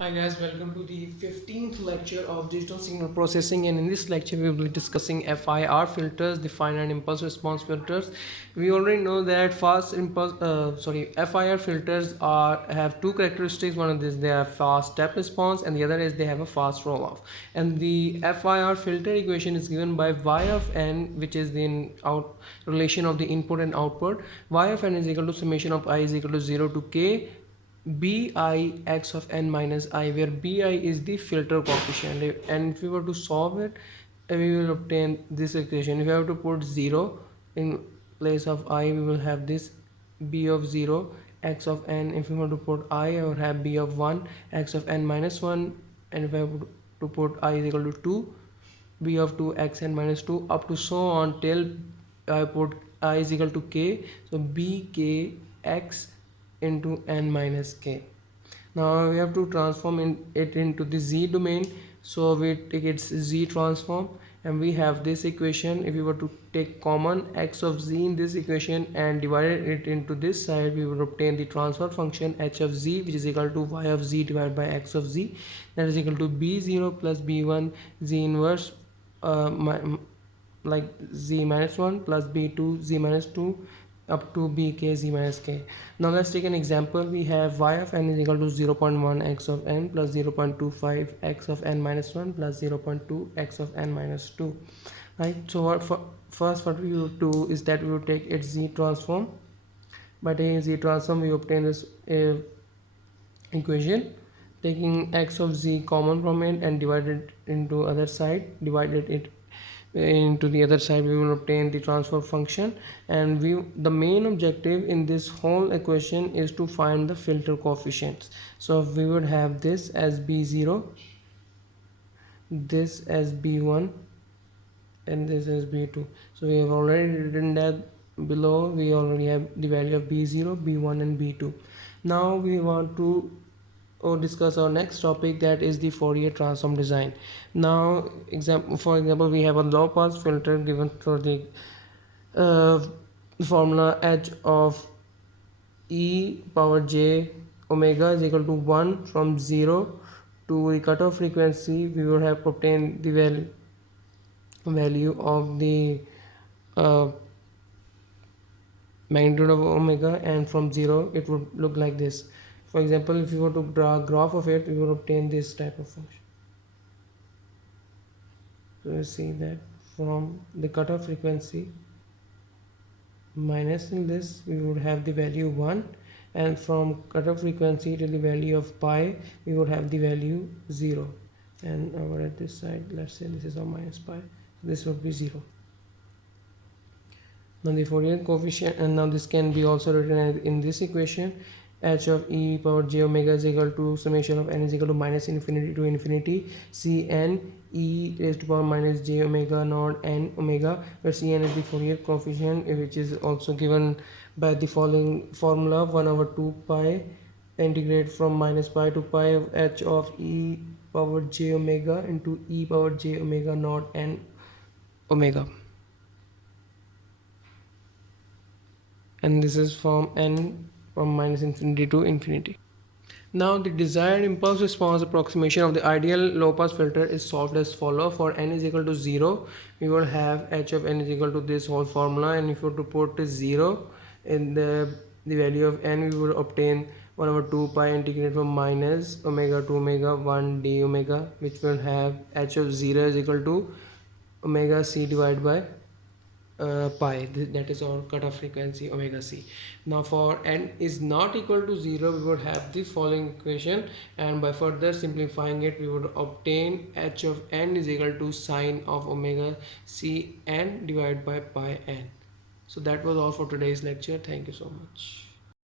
Hi guys, welcome to the 15th lecture of digital signal processing, and in this lecture we will be discussing FIR filters, the finite impulse response filters. We already know that FIR filters have two characteristics. One of this, they have fast step response, and the other is they have a fast roll off. And the FIR filter equation is given by y of n, which is the relation of the input and output. Y of n is equal to summation of I is equal to 0 to k bi x of n minus I, where bi is the filter coefficient, and if we were to solve it, we will obtain this equation. If we have to put 0 in place of I, we will have this b of 0 x of n. If we want to put I will have b of 1 x of n minus 1, and if I have to put I is equal to 2 b of 2 x n minus 2, up to so on till I put I is equal to k, so b k x into n minus k. Now we have to transform it into the z domain, so we take its z transform, and we have this equation. If we were to take common x of z in this equation and divide it into this side, we will obtain the transfer function h of z, which is equal to y of z divided by x of z, that is equal to b0 plus b1 z inverse like z minus 1 plus b2 z minus 2 up to bk z minus k. Now let's take an example. We have y of n is equal to 0.1 x of n plus 0.25 x of n minus 1 plus 0.2 x of n minus 2, right? So what we will do is that we will take its z transform. By taking z transform, we obtain this equation, taking x of z common from it and divided into other side, divided it into the other side, we will obtain the transfer function. And the main objective in this whole equation is to find the filter coefficients. So we would have this as b0, this as b1, and this as b2. So we have already written that below. We already have the value of b0, b1 and b2. Now we want to discuss our next topic, that is the Fourier transform design. Now for example, we have a low pass filter given for the uh, formula h of e power j omega is equal to 1 from 0 to the cutoff frequency. We will have obtained the value of the uh, magnitude of omega, and from 0 it would look like this. For example, if you were to draw a graph of it, we will obtain this type of function. So you see that from the cutoff frequency minus in this, we would have the value 1, and from cutoff frequency to the value of pi, we would have the value 0. And over at this side, let's say this is our minus pi, this would be 0. Now the Fourier coefficient, and now this can be also written as in this equation, h of e power j omega is equal to summation of n is equal to minus infinity to infinity cn e raised to power minus j omega naught n omega, where cn is the Fourier coefficient, which is also given by the following formula: 1 over 2 pi integrate from minus pi to pi of h of e power j omega into e power j omega naught n omega, and this is from n from minus infinity to infinity. Now the desired impulse response approximation of the ideal low pass filter is solved as follow. For n is equal to 0, we will have h of n is equal to this whole formula, and if you were to put 0 in the value of n, we will obtain 1 over 2 pi integrate from minus omega to omega 1 d omega, which will have h of 0 is equal to omega c divided by pi, that is our cutoff frequency omega c. Now for n is not equal to 0, we would have the following equation, and by further simplifying it, we would obtain h of n is equal to sine of omega c n divided by pi n. So that was all for today's lecture. Thank you so much.